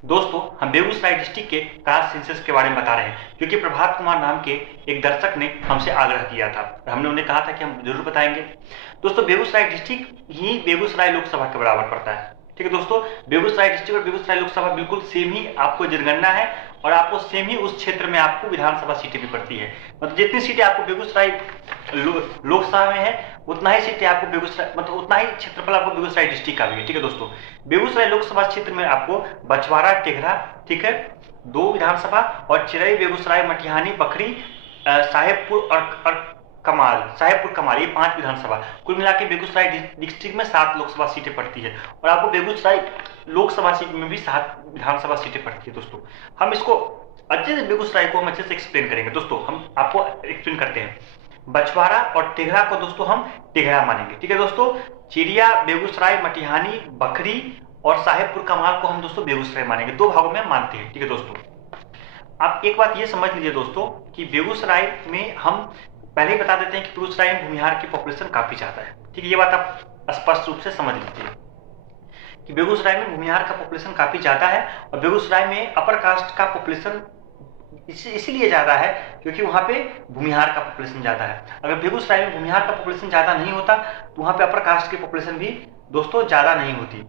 दोस्तों, हम बेगूसराय डिस्ट्रिक्ट के कास्ट सेंसस के बारे में बता रहे हैं क्योंकि प्रभात कुमार नाम के एक दर्शक ने हमसे आग्रह किया था और हमने उन्हें कहा था कि हम जरूर बताएंगे। दोस्तों, बेगूसराय डिस्ट्रिक्ट ही बेगूसराय लोकसभा के बराबर पड़ता है। ठीक है दोस्तों, बेगूसराय डिस्ट्रिक्ट और बेगूसराय लोकसभा बिल्कुल सेम ही आपको जनगणना है और आपको सेम ही उस क्षेत्र में आपको विधानसभा सीटें भी पड़ती है। मतलब जितनी सीटें आपको बेगूसराय लोकसभा में है उतना ही सीटें आपको बेगूसराय मतलब उतना ही क्षेत्रफल आपको बेगूसराय डिस्ट्रिक्ट का भी है। ठीक है दोस्तों, बेगूसराय लोकसभा क्षेत्र में आपको बछवाड़ा, टेघरा, ठीक है, 2 विधानसभा और चिरई, बेगूसराय, मटिहानी, बखरी, साहेबपुर और साहेबपुर कमाल, ये 5 विधानसभा। कुल मिला के बेगूसराय डिस्ट्रिक्ट में 7 लोकसभा सीटें पड़ती है और आपको बेगूसराय लोकसभा सीट में भी 7 विधानसभा सीटें पड़ती है। दोस्तों, हम इसको अच्छे से बेगूसराय को हम अच्छे से एक्सप्लेन करेंगे। दोस्तों, हम आपको एक्सप्लेन करते हैं। बछवाड़ा और टेघरा को दोस्तों हम टेघरा मानेंगे। ठीक है दोस्तों, चिड़िया, बेगूसराय, मटिहानी, बखरी और साहेबपुर कमाल को हम दोस्तों बेगूसराय मानेंगे। 2 भागों में मानते हैं। ठीक है दोस्तों, आप एक बात ये समझ लीजिए दोस्तों कि बेगूसराय में हम पहले ही बता देते हैं कि बेगूसराय में भूमिहार की पॉपुलेशन काफी ज्यादा है। ठीक है, ये बात आप स्पष्ट रूप से समझ लीजिए कि बेगूसराय में भूमिहार का पॉपुलेशन काफी ज्यादा है और बेगूसराय में अपर कास्ट का पॉपुलेशन इसीलिए ज्यादा है क्योंकि वहां पे भूमिहार का पॉपुलेशन ज्यादा है। अगर बेगूसराय में भूमिहार का पॉपुलेशन ज्यादा नहीं होता तो वहां पे अपर कास्ट की पॉपुलेशन भी दोस्तों ज्यादा नहीं होती।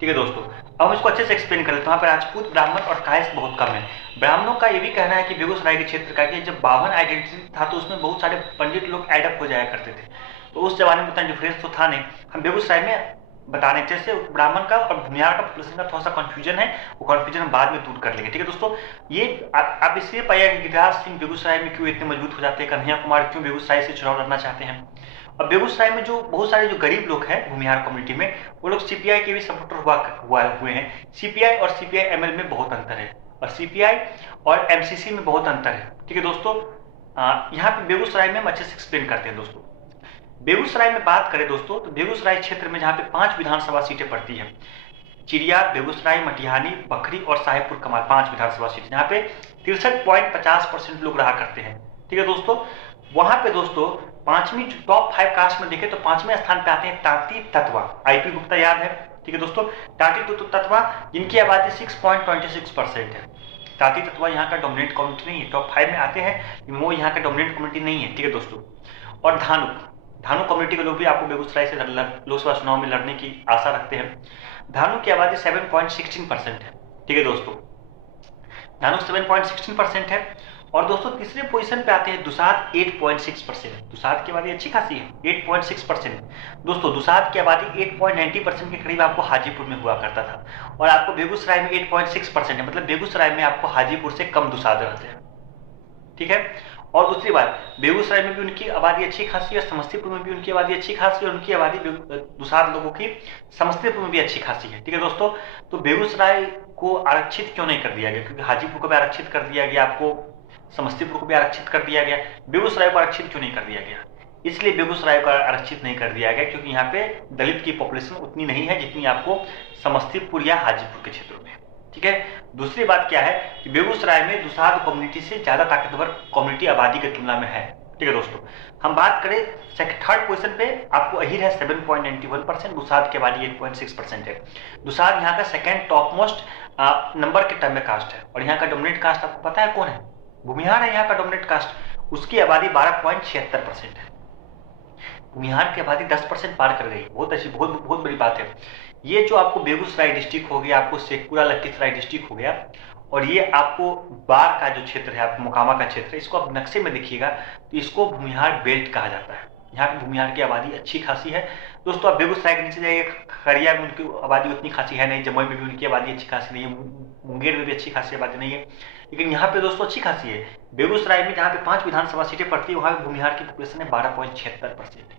ठीक है दोस्तों, अब हम इसको अच्छे से एक्सप्लेन कर लेते हैं। वहाँ पे राजपूत, ब्राह्मण और कायस्थ बहुत कम है। ब्राह्मणों का ये भी कहना है कि बेगूसराय के क्षेत्र का कि जब 52 आइडेंटिटी था तो उसमें बहुत सारे पंडित लोग एडअप हो जाया करते थे, तो उस जमाने में उतना डिफरेंस तो था नहीं। हम बेगूसराय में बताने जैसे ब्राह्मण का और भूमिहार का पॉपुलेशन का थोड़ा सा कंफ्यूजन है, वो कंफ्यूजन हम बाद में दूर कर लेंगे। ठीक है दोस्तों, ये आप इसलिए पाइएगा कि गिरिराज सिंह बेगूसराय में क्यों इतने मजबूत हो जाते हैं, कन्हैया कुमार क्यों बेगूसराय से चुनाव लड़ना चाहते हैं। और बेगूसराय में जो बहुत सारे जो गरीब लोग हैं भूमिहार कम्युनिटी में, वो लोग सीपीआई के भी सपोर्टर हुए हैं। सीपीआई और सीपीआई एमएल में बहुत अंतर है और सीपीआई और एमसीसी में बहुत अंतर है। ठीक है दोस्तों, यहाँ पे बेगूसराय में हम अच्छे से एक्सप्लेन करते हैं। दोस्तों, बेगूसराय में बात करें दोस्तों तो बेगूसराय क्षेत्र में जहाँ पे 5 विधानसभा सीटें पड़ती हैं, चिड़िया, बेगूसराय, मटिहानी, बखरी और साहेबपुर कमाल, 5 विधानसभा सीट, जहाँ पे 63.50% लोग रहा करते हैं। ठीक है दोस्तों, वहां पे दोस्तों पांचवी टॉप 5 कास्ट में देखें तो 5वें स्थान पे आते हैं तांती तत्वा। आईपी गुप्ता याद है। ठीक है दोस्तों, तांती तत्वा जिनकी आबादी 6.26% है। तांती तत्वा यहाँ का डोमिनेंट कम्युनिटी नहीं है, टॉप 5 में आते हैं लेकिन वो यहाँ का डोमिनेंट कम्युनिटी नहीं है। ठीक है दोस्तों, और धानु कम्युनिटी के लोग भी आपको बेगूसराय से लोकसभा चुनाव में लड़ने की आशा रखते हैं। धानु की आबादी 7.16% है। ठीक है दोस्तों, धानु 7.16% है। और दोस्तों तीसरे पोजीशन पे आते हैं दुसाद, 8.6%। दुसाद की आबादी अच्छी खासी है, 8.6%। दोस्तों, दुसाद की आबादी 8.90% के करीब आपको हाजीपुर में हुआ करता था और आपको बेगूसराय में 8.6% है। मतलब बेगूसराय में आपको हाजीपुर से कम दुसाद रहते हैं। ठीक है, और दूसरी बात, बेगूसराय में भी उनकी आबादी अच्छी खासी है, समस्तीपुर में भी उनकी आबादी अच्छी खासी है और उनकी आबादी दुसाद लोगों की समस्तीपुर में भी अच्छी खासी है। ठीक है दोस्तों, तो बेगूसराय को आरक्षित क्यों नहीं कर दिया गया, क्योंकि हाजीपुर को भी आरक्षित कर दिया गया, आपको समस्तीपुर को भी आरक्षित कर दिया गया, बेगूसराय को आरक्षित क्यों नहीं कर दिया गया। इसलिए बेगूसराय को आरक्षित नहीं कर दिया गया क्योंकि यहाँ पे दलित की पॉपुलेशन उतनी नहीं है जितनी आपको समस्तीपुर या हाजीपुर के क्षेत्रों में। ठीक है, दूसरी बात क्या है कि बेगूसराय में दुसाद कम्युनिटी से ज्यादा ताकतवर कम्युनिटी आबादी की तुलना में है। ठीक है दोस्तों, हम बात करें थर्ड पोजीशन पे आपको अहीर है 7.91%, दुसाद की आबादी 8.6% है। दुसाद यहाँ का सेकेंड टॉप मोस्ट नंबर के टर्म में कास्ट है और यहाँ का डोमिनेंट कास्ट आपको पता है कौन है, भूमिहार है यहाँ का डोमिनेंट कास्ट। उसकी आबादी 12.76% है। भूमिहार की आबादी 10% पार कर गई, बहुत अच्छी, बहुत बहुत बड़ी बात है। ये जो आपको बेगूसराय डिस्ट्रिक्ट हो गया, आपको शेखपुरा लखीसराय डिस्ट्रिक्ट हो गया और ये आपको बार का जो क्षेत्र है, आपको मोकामा का क्षेत्र है, इसको आप नक्शे में देखिएगा तो इसको भूमिहार बेल्ट कहा जाता है। यहाँ पे भूमिहार की आबादी अच्छी खासी है। दोस्तों, आप बेगूसराय के नीचे जाइए, खगड़िया में उनकी आबादी उतनी खासी है नहीं, जमुई में भी उनकी आबादी अच्छी खासी नहीं है, मुंगेर में भी अच्छी खासी आबादी नहीं है, लेकिन यहाँ पे दोस्तों अच्छी खासी है। बेगूसराय में जहाँ पे 5 विधानसभा सीटें पड़ती है वहाँ पे भूमिहार की पॉपुलेशन है 12.76%।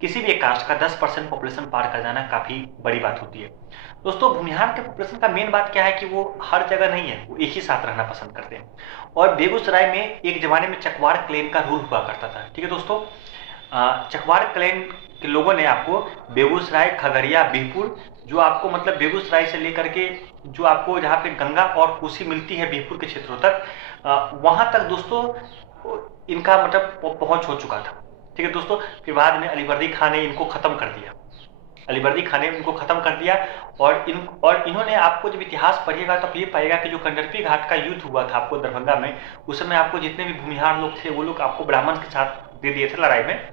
किसी भी एक कास्ट का 10% पॉपुलेशन पार कर जाना काफी बड़ी बात होती है। दोस्तों, भूमिहार के पॉपुलेशन का मेन बात क्या है कि वो हर जगह नहीं है, वो एक ही साथ रहना पसंद करते हैं। और बेगूसराय में एक जमाने में चकवाड़ क्लेन का रूल हुआ करता था। ठीक है दोस्तों, चकवाड़ क्लेन के लोगों ने आपको बेगूसराय, खगड़िया, बिहपुर, जो आपको मतलब बेगूसराय से लेकर के जो आपको जहाँ पे गंगा और कोसी मिलती है बिहपुर के क्षेत्रों तक, वहां तक दोस्तों इनका मतलब पहुंच हो चुका था। ठीक है दोस्तों, फिर बाद में अलीवर्दी खान ने इनको खत्म कर दिया। अलीवर्दी खान ने उनको खत्म कर दिया। और इन्होंने, आपको जब इतिहास पढ़िएगा तो आप ये पाइएगा कि जो कंडरपी घाट का युद्ध हुआ था आपको दरभंगा में, उस समय आपको जितने भी भूमिहार लोग थे वो लोग आपको ब्राह्मण के साथ दे दिए थे लड़ाई में।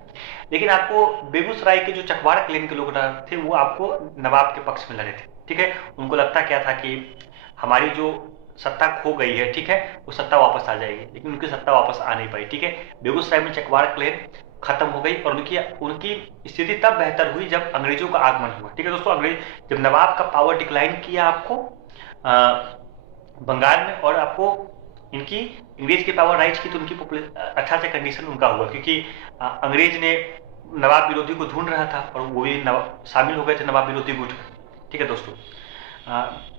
लेकिन आपको बेगूसराय के जो चकवाड़ क्लेन के लोग थे वो आपको नवाब के पक्ष में लड़े थे। ठीक है, उनको लगता क्या था कि हमारी जो सत्ता खो गई है, ठीक है, वो सत्ता वापस आ जाएगी, लेकिन उनकी सत्ता वापस आ नहीं पाई। ठीक है, बेगूसराय में चकवाड़ क्लेन खत्म हो गई और उनकी स्थिति तब बेहतर हुई जब अंग्रेजों का आगमन हुआ। ठीक है दोस्तों, जब नवाब का पावर डिक्लाइन किया आपको बंगाल में, और आपको इनकी अंग्रेज की पावर राइज की, तो उनकी अच्छा से कंडीशन उनका हुआ, क्योंकि अंग्रेज ने नवाब विरोधी को ढूंढ रहा था और वो भी शामिल हो गए थे नवाब विरोधी गुट। ठीक है दोस्तों,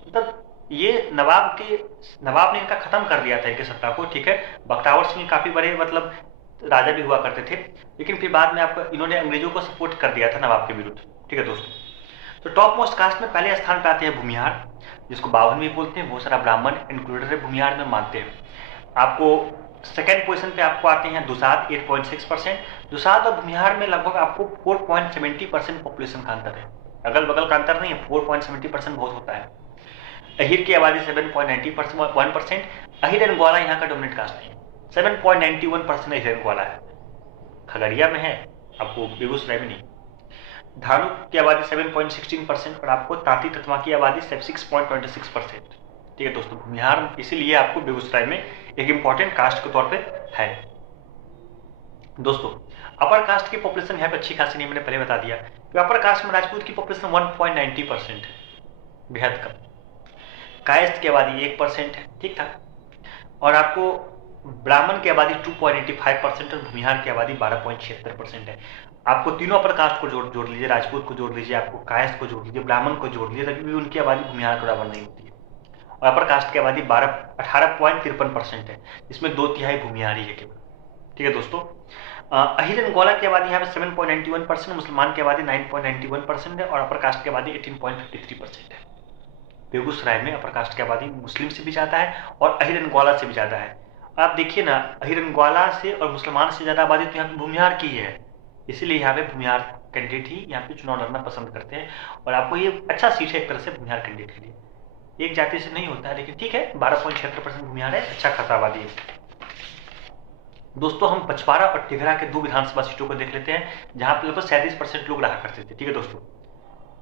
मतलब ये नवाब ने इनका खत्म कर दिया था इनकी सत्ता को। ठीक है, बख्तावर सिंह काफी बड़े मतलब राजा भी हुआ करते थे, लेकिन फिर बाद में आपको इन्होंने अंग्रेजों को सपोर्ट कर दिया था नवाब के विरुद्ध। ठीक है दोस्तों, तो टॉप मोस्ट कास्ट में पहले स्थान पे आते हैं भूमिहार, जिसको बावन भी बोलते हैं, बहुत सारा ब्राह्मण इंक्लूडेड है भूमिहार में मानते हैं। आपको सेकेंड पोजीशन पे आपको आते हैं दुसाध 8.6%। दुसाध और भूमिहार में लगभग आपको 4.70% पॉपुलेशन का अंतर है, अगल बगल का अंतर नहीं है, 4.70% बहुत होता है। अहिर की आबादी 7.90%। अहिर एंड ग्वाला यहाँ का डोमिनेंट कास्ट नहीं है, 7.91% अहिर एंड ग्वाला है, खगड़िया में है, आपको बेगूसराय में नहीं। धानु की आबादी 7.16% और आपको तांती तत्वा की आबादी 6.26%। ठीक है दोस्तों, भूमिहार इसीलिए आपको बेगूसराय में एक इंपॉर्टेंट कास्ट के तौर पे है। दोस्तों, अपर कास्ट की पॉपुलेशन यहाँ पे अच्छी खासी नहीं, मैंने पहले बता दिया कि अपर कास्ट में राजपूत की पॉपुलेशन 1.90% है, बेहद कम। कायस्थ की आबादी 1% है, ठीक था। और आपको ब्राह्मण की आबादी 2.85% और भूमिहार की आबादी 12.76% है। आपको तीनों अपर कास्ट को जोड़ लीजिए, राजपूत को जोड़ लीजिए, आपको कायस्थ को जोड़ लीजिए, ब्राह्मण को जोड़ लीजिए, तभी भी उनकी आबादी भूमिहार के बराबर नहीं होती है। और अपर कास्ट की आबादी 18.53% है, जिसमें 2/3 भूमिहारी है केवल। ठीक है दोस्तों, अहिर एंड ग्वाला की आबादी यहाँ पे 7.91%, मुसलमान की आबादी 9.91% है और अपर कास्ट की आबादी 18.53% है। बेगूसराय में अपर कास्ट की आबादी मुस्लिम से भी ज़्यादा है और अहिर एंड ग्वाला से भी ज़्यादा है। आप देखिए ना, अहिर एंड ग्वाला से और मुसलमान से ज़्यादा आबादी तो यहाँ पे भूमिहार की है, इसीलिए यहाँ पे भूमिहार कैंडिडेट ही यहाँ पे चुनाव लड़ना पसंद करते हैं। और आपको ये अच्छा सीट है एक तरह से भूमिहार कैंडिडेट के लिए, एक जाति से नहीं होता है, लेकिन ठीक है, 12.76% भूमिहार है, अच्छा खासा आबादी है। दोस्तों, हम पचपारा और टिघरा के 2 विधानसभा सीटों को देख लेते हैं, जहां पे लगभग 37% लोग रहा करते थे। ठीक है दोस्तों,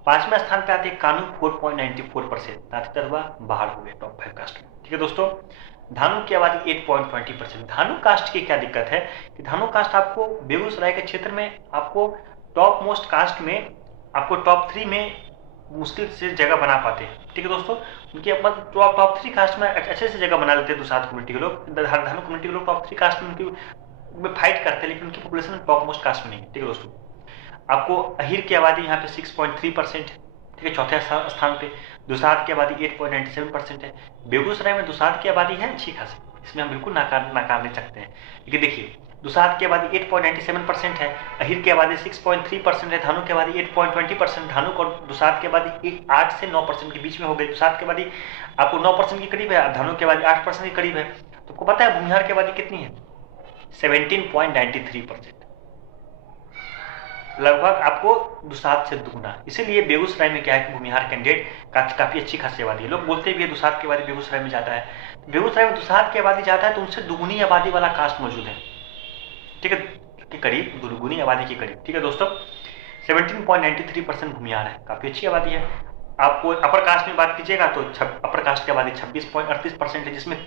5वें स्थान पे आते हैं कानू 4.94%, तांती तलवा बाहर हो गए टॉप 5 कास्ट में। ठीक है दोस्तों, धानु की आबादी 8.20%। धानु कास्ट की क्या दिक्कत है कि धानु कास्ट आपको बेगूसराय के क्षेत्र में आपको टॉप मोस्ट कास्ट में आपको टॉप 3 में मुश्किल से जगह बना पाते हैं। ठीक है दोस्तों, उनकी टॉप 3 कास्ट में अच्छे से जगह बना लेते हैं दुसाध कम्युनिटी के लोग, धानु कम्युनिटी के लोग टॉप 3 कास्ट में उनकी फाइट करते हैं, लेकिन उनकी पॉपुलेशन टॉप मोस्ट कास्ट में नहीं है। ठीक है दोस्तों, आपको अहिर की आबादी यहाँ पे 6.3% है, ठीक है, चौथे स्थान पे। दुसाध की आबादी 8.97% है। बेगूसराय में दुसाध की आबादी है अच्छी खासी, इसमें हम बिल्कुल नकार नहीं सकते हैं, लेकिन देखिए दुसाध की आबादी 8.97% है, अहिर की आबादी 6.3% है, धानु की आबादी 8.20%, धानु और दुसाध की आबादी 8 से 9% के बीच में हो गई। दुसाध की आबादी आपको 9% के करीब है, धानु की आबादी 8% के करीब है। तो आपको पता है भूमिहार की आबादी कितनी है? 17.93%, लगभग आपको दुसाध से दुगुना। इसीलिए बेगूसराय में क्या है कि भूमिहार कैंडिडेट काफी अच्छी खासी आबादी है। लोग बोलते भी है दुसाध की आबादी बेगूसराय में ज्यादा है, बेगूसराय में दुसाध की आबादी ज्यादा है तो उनसे दुगुनी आबादी वाला कास्ट मौजूद है। ठीक है, के करीब, दुगुनी आबादी के करीब। ठीक है दोस्तों, 17.93% भूमिहार है, काफी अच्छी आबादी है। आपको अपर कास्ट में बात कीजिएगा तो अपर कास्ट की आबादी 26.38% है, जिसमें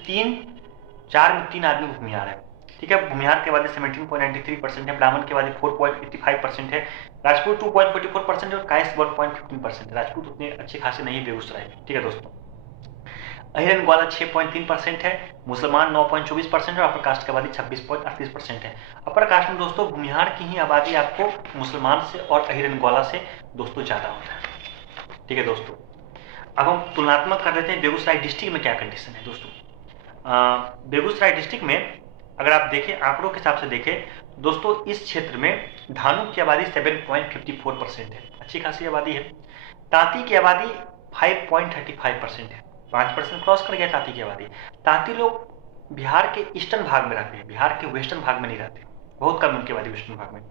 4 में 3 आदमी भूमिहार है। ठीक है, भूमिहार की आबादी 17.93% है, ब्राह्मण की आबादी 4.85% है, राजपूत 2.44% है और कायस्थ 1.15%। राजपूत उतने अच्छे खासे नहीं है बेगूसराय में। ठीक है दोस्तों, अहिर एंड ग्वाला 6.3% है, मुसलमान 9.24% और अपर कास्ट की आबादी 26.38% है। अपर कास्ट में दोस्तों भूमिहार की ही आबादी आपको मुसलमान से और अहिर एंड ग्वाला से दोस्तों ज्यादा होता है। ठीक है दोस्तों, अब हम तुलनात्मक कर लेते हैं बेगूसराय डिस्ट्रिक्ट में क्या कंडीशन है। दोस्तों, बेगूसराय डिस्ट्रिक्ट में अगर आप देखें, आंकड़ों के हिसाब से देखें दोस्तों, इस क्षेत्र में धानु की आबादी 7.54% है, अच्छी खासी आबादी है। तांती की आबादी 5.35% है, 5% क्रॉस कर गया तांती की आबादी। तांती लोग बिहार के ईस्टर्न भाग में रहते हैं, बिहार के वेस्टर्न भाग में नहीं रहते, बहुत कम उनकी आबादी वेस्टर्न भाग में।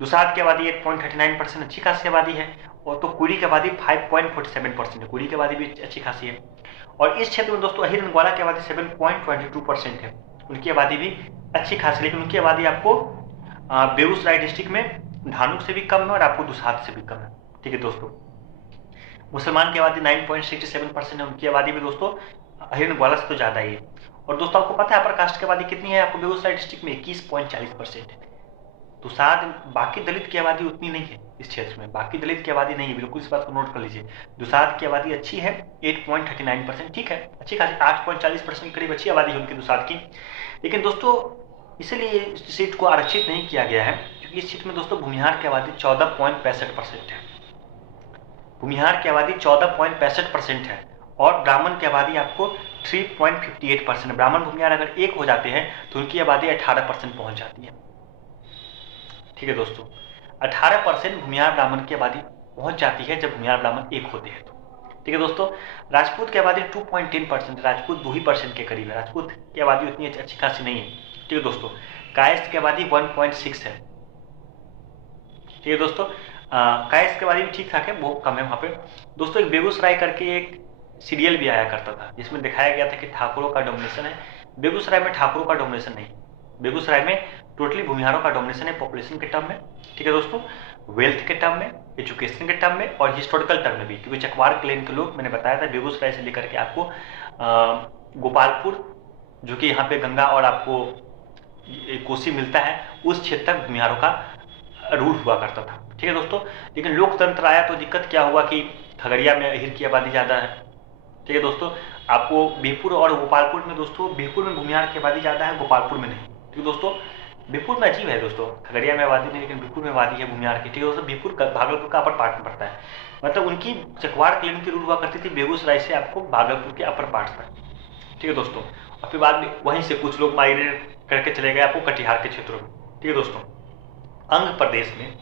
दुसाध की आबादी 8.39%, अच्छी खासी आबादी है। और तो कुरी की आबादी 5.47% है, कुरी की आबादी भी अच्छी खासी है। और इस क्षेत्र में दोस्तों अहिर ग्वाला की आबादी 7.22% है, उनकी आबादी भी अच्छी खासी, लेकिन उनकी आबादी आपको बेगूसराय डिस्ट्रिक्ट में धानुक से भी कम है और आपको दुसाध से भी कम है। ठीक है दोस्तों, मुसलमान की आबादी 9.67% है, उनकी आबादी भी दोस्तों अहिर ग्वाला से तो ज़्यादा ही है। और दोस्तों आपको पता है अपर कास्ट की आबादी कितनी है आपको बेगूसराय डिस्ट्रिक्ट में? 21.40% है। दुसाध बाकी दलित की आबादी उतनी नहीं है इस क्षेत्र में, बाकी दलित की आबादी नहीं है, बिल्कुल इस बात को नोट कर लीजिए। दुसाध की आबादी अच्छी है 8.39%, ठीक है, अच्छी खासी 8.40% के करीब अच्छी आबादी है उनकी दुसाध की। लेकिन दोस्तों इसलिए इस सीट को आरक्षित नहीं किया गया है क्योंकि इस सीट में दोस्तों भूमिहार की आबादी 14.65% है, भूमिहार की आबादी 14.65% है और ब्राह्मण की आबादी आपको 3.58%। ब्राह्मण भूमिहार अगर एक हो जाते हैं तो उनकी आबादी 18% पहुंच जाती है। ठीक है दोस्तों, 18% भूमिहार ब्राह्मण की आबादी पहुंच जाती है जब भूमिहार ब्राह्मण एक होते हैं तो। ठीक है दोस्तों, राजपूत की आबादी 2.10%, राजपूत 2% के करीब है, राजपूत की आबादी उतनी अच्छी खासी नहीं है। ठीक है दोस्तों, कायस्थ की आबादी 1.6 है। ठीक है दोस्तों, कायस्थ की आबादी भी ठीक ठाक है, बहुत कम है वहाँ पे। दोस्तों एक बेगूसराय करके एक सीरियल भी आया करता था जिसमें दिखाया गया था कि ठाकुरों का डोमिनेशन है। बेगूसराय में ठाकुरों का डोमिनेशन नहीं, बेगूसराय में टोटली भूमिहारों का डोमिनेशन है पॉपुलेशन के टर्म में। ठीक है दोस्तों, वेल्थ के टर्म में, एजुकेशन के टर्म में और हिस्टोरिकल टर्म में भी, क्योंकि चकवार क्लेन के लोग मैंने बताया था बेगूसराय से लेकर के आपको गोपालपुर जो कि यहाँ पे गंगा और आपको कोसी मिलता है उस क्षेत्र तक भूमिहारों का रूल हुआ करता था। ठीक है दोस्तों, लेकिन लोकतंत्र आया तो दिक्कत क्या हुआ कि खगड़िया में अहिर की आबादी ज़्यादा है। ठीक है दोस्तों, आपको बिहपुर और गोपालपुर में दोस्तों बिहपुर में भूमिहार की आबादी ज़्यादा है, गोपालपुर में नहीं। ठीक है दोस्तों, बिहपुर में अजीब है दोस्तों, खगड़िया में आबादी नहीं लेकिन बिहपुर में आबादी है भूमिहार की। ठीक है दोस्तों, बिहपुर भागलपुर का अपर पार्ट में पड़ता है, मतलब उनकी चकवार क्लेन की रूल हुआ करती थी बेगूसराय से आपको भागलपुर के अपर पार्ट तक। ठीक है दोस्तों, और फिर बाद में वहीं से कुछ लोग माइग्रेट करके चले गए आपको कटिहार के क्षेत्रों में। ठीक है दोस्तों, अंग प्रदेश में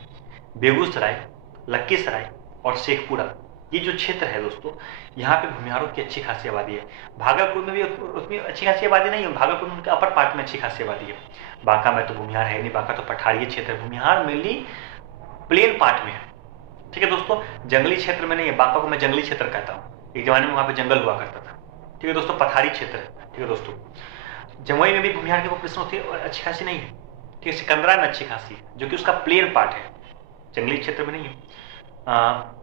बेगूसराय, लखीसराय और शेखपुरा ये जो क्षेत्र है दोस्तों, यहाँ पे भूमिहारों की अच्छी खासी आबादी है। भागलपुर में भी उतनी अच्छी खासी आबादी नहीं है, भागलपुर में उनके अपर पार्ट में अच्छी खासी आबादी है। बांका में तो भूमिहार है नहीं, बांका तो पठारी क्षेत्र है, भूमिहार मेनली प्लेन पार्ट में है। ठीक है दोस्तों, जंगली क्षेत्र में नहीं है, बांका को मैं जंगली क्षेत्र कहता हूँ, एक जमाने में वहाँ पे जंगल हुआ करता था। ठीक है दोस्तों, पठारी क्षेत्र है। ठीक है दोस्तों, जमुई में भी भूमिहार की पॉपुलेशन होती है और अच्छी खासी नहीं है। ठीक है, सिकंदरा में अच्छी खासी है जो कि उसका प्लेन पार्ट है, जंगली क्षेत्र में नहीं है।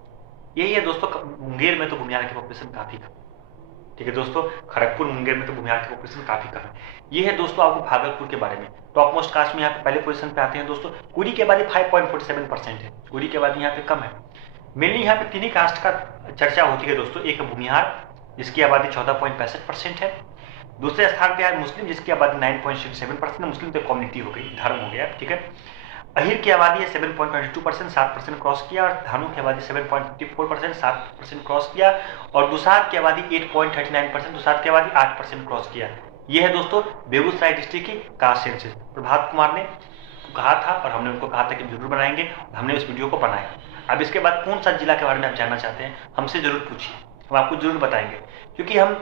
यही है दोस्तों, मुंगेर में तो भूमिहार की पॉपुलेशन काफ़ी कम। ठीक है दोस्तों, खड़गपुर मुंगेर में तो भूमिहार की पॉपुलेशन काफ़ी कम है। ये है दोस्तों आपको भागलपुर के बारे में। टॉप मोस्ट कास्ट में यहाँ पे पहले पोजीशन पे आते हैं दोस्तों, कुरी की आबादी 5.47% है, कुरी की आबादी यहाँ पे कम है। मेनली यहाँ पे तीन ही कास्ट का चर्चा होती है दोस्तों, एक है भूमिहार जिसकी आबादी 14.65% है, दूसरे स्थान पे है मुस्लिम जिसकी आबादी 9.67% है, मुस्लिम तो कम्युनिटी हो गई, धर्म हो गया। ठीक है, अहिर की आबादी है 7.22%, 7% क्रॉस किया, और धानु की आबादी 7.54%, 7% क्रॉस किया, और दुसाध की आबादी 8.39%, दुसाध की आबादी 8% क्रॉस किया। यह है दोस्तों बेगूसराय डिस्ट्रिक्ट की कास्ट सेंसस। प्रभात कुमार ने कहा था और हमने उनको कहा था कि जरूर बनाएंगे, हमने इस वीडियो को बनाया। अब इसके बाद कौन सा जिला के बारे में आप जानना चाहते हैं हमसे जरूर पूछिए, हम आपको जरूर बताएंगे, क्योंकि हम